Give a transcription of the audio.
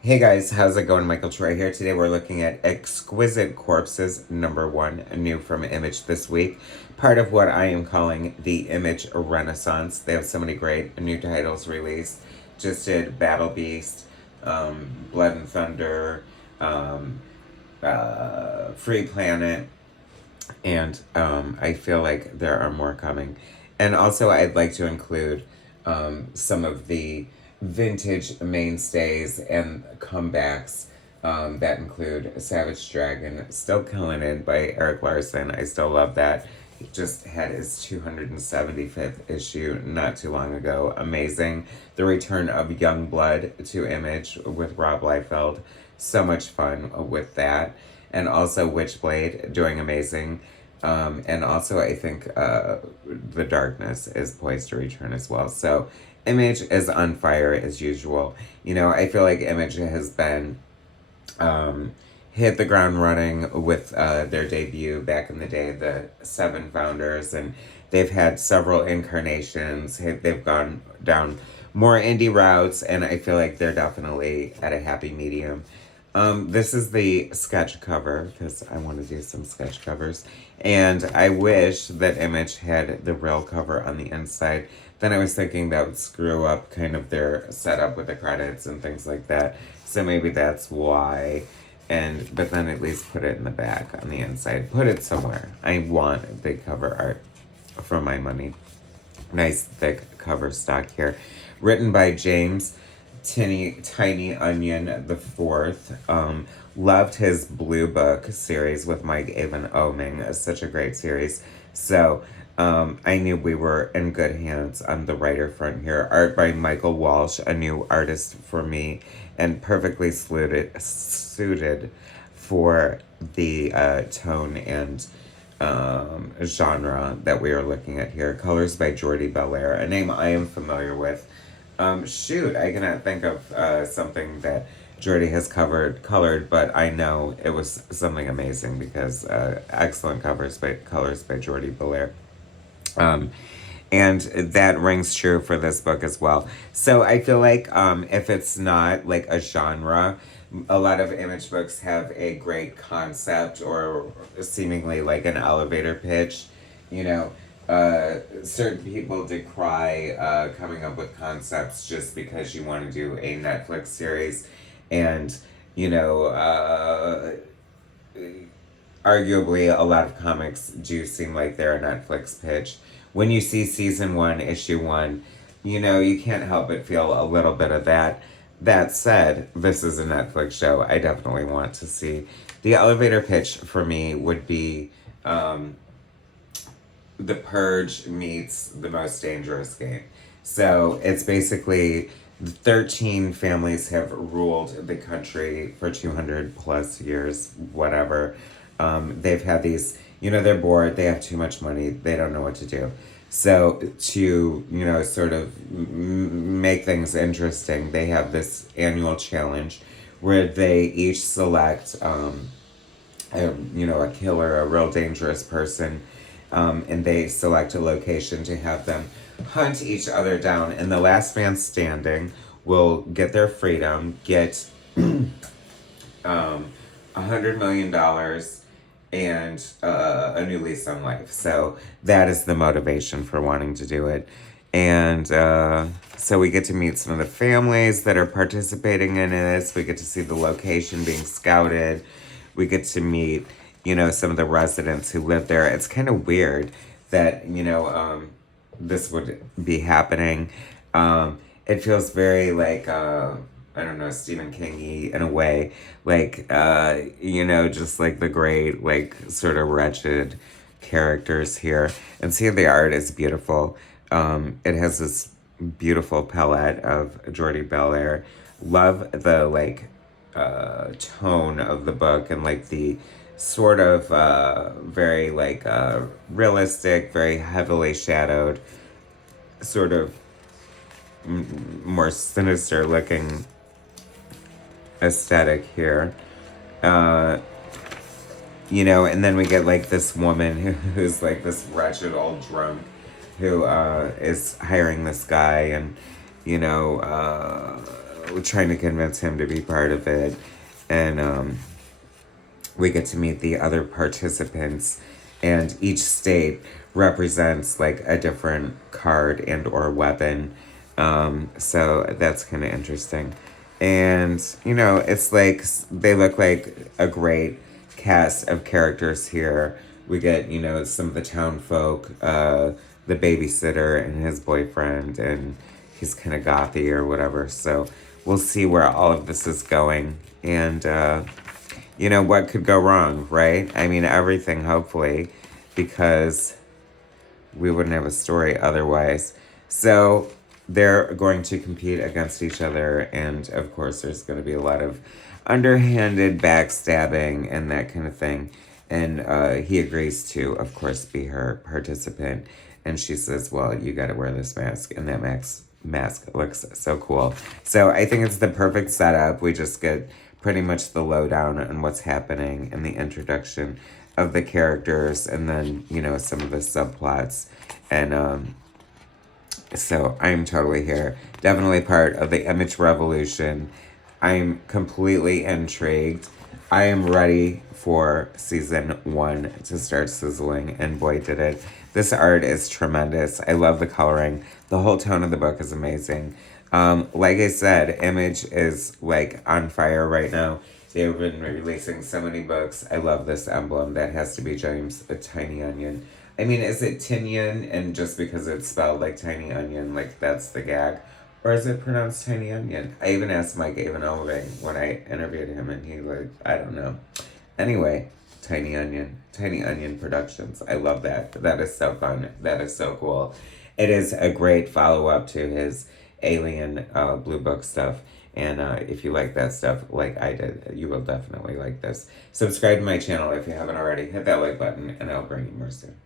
Hey guys, how's it going? Michael Troy here. Today we're looking at Exquisite Corpses, #1, new from Image this week. Part of what I am calling the Image Renaissance. They have so many great new titles released. Just did Battle Beast, Blood and Thunder, um, Free Planet, and I feel like there are more coming. And also, I'd like to include some of the vintage mainstays and comebacks that include Savage Dragon, still killing it by Eric Larson. I still love that. He just had his 275th issue not too long ago. Amazing. The return of Young Blood to Image with Rob Liefeld. So much fun with that. And also Witchblade doing amazing. And also, I think The Darkness is poised to return as well. So, Image is on fire as usual. You know, I feel like Image has been hit the ground running with their debut back in the day, the Seven Founders, and they've had several incarnations. They've gone down more indie routes, and I feel like they're definitely at a happy medium. This is the sketch cover because I want to do some sketch covers, and I wish that Image had the real cover on the inside. Then I was thinking that would screw up kind of their setup with the credits and things like that. So maybe that's why. But then at least put it in the back on the inside. Put it somewhere. I want the cover art for my money. Nice thick cover stock here. Written by James Tiny Onion the Fourth. Loved his Blue Book series with Mike Avon Oeming. It's such a great series. So I knew we were in good hands on the writer front here. Art by Michael Walsh, a new artist for me, and perfectly suited for the tone and genre that we are looking at here. Colors by Jordi Belair, a name I am familiar with. Shoot, I cannot think of something that Jordi has colored, but I know it was something amazing because excellent colors by Jordi Belair. Um, and that rings true for this book as well. So I feel like if it's not like a genre, a lot of Image books have a great concept or seemingly like an elevator pitch. You know, certain people decry coming up with concepts just because you want to do a Netflix series, and you know, arguably a lot of comics do seem like they're a Netflix pitch. When you see season 1, issue 1, you know, you can't help but feel a little bit of that. That said, this is a Netflix show. I definitely want to see. The elevator pitch for me would be The Purge meets The Most Dangerous Game. So it's basically 13 families have ruled the country for 200 plus years, whatever. They've had these, you know, they're bored, they have too much money, they don't know what to do. So, to, you know, sort of make things interesting, they have this annual challenge where they each select, you know, a killer, a real dangerous person, and they select a location to have them hunt each other down. And the last man standing will get their freedom, get $100 million and a new lease on life. So that is the motivation for wanting to do it. And so we get to meet some of the families that are participating in this. We get to see the location being scouted. We get to meet, you know, some of the residents who live there. It's kind of weird that, you know, this would be happening. It feels very like, I don't know, Stephen King-y in a way. Like, you know, just like the great, like, sort of wretched characters here. And see, the art is beautiful. It has this beautiful palette of Jordi Belair. Love the, like, tone of the book and, like, the sort of very, like, realistic, very heavily shadowed, sort of more sinister looking aesthetic here. You know, and then we get like this woman who's like this wretched old drunk who is hiring this guy, and you know, trying to convince him to be part of it. And we get to meet the other participants, and each state represents like a different card and or weapon. So that's kind of interesting. And it's like they look like a great cast of characters here. We get some of the town folk, the babysitter and his boyfriend, and he's kind of gothy or whatever. So we'll see where all of this is going. And what could go wrong, right? I mean, everything, hopefully, because we wouldn't have a story otherwise. So they're going to compete against each other, and of course, there's going to be a lot of underhanded backstabbing and that kind of thing. And he agrees to, of course, be her participant. And she says, well, you got to wear this mask. And that mask looks so cool. So I think it's the perfect setup. We just get pretty much the lowdown on what's happening and the introduction of the characters, and then some of the subplots. And so I'm totally here, definitely part of the image revolution. I'm completely intrigued. I am ready for season 1 to start sizzling, and boy did it. This art is tremendous. I love the coloring. The whole tone of the book is amazing. Like I said, Image is like on fire right now. They've been releasing so many books. I love this emblem. That has to be James, a tiny onion. I mean, is it Tynion, and just because it's spelled like tiny onion, like that's the gag? Or is it pronounced tiny onion? I even asked Mike Avenove when I interviewed him, and he I don't know. Anyway, Tiny Onion Productions. I love that. That is so fun. That is so cool. It is a great follow-up to his Alien Blue Book stuff. And if you like that stuff like I did, you will definitely like this. Subscribe to my channel if you haven't already. Hit that like button, and I'll bring you more soon.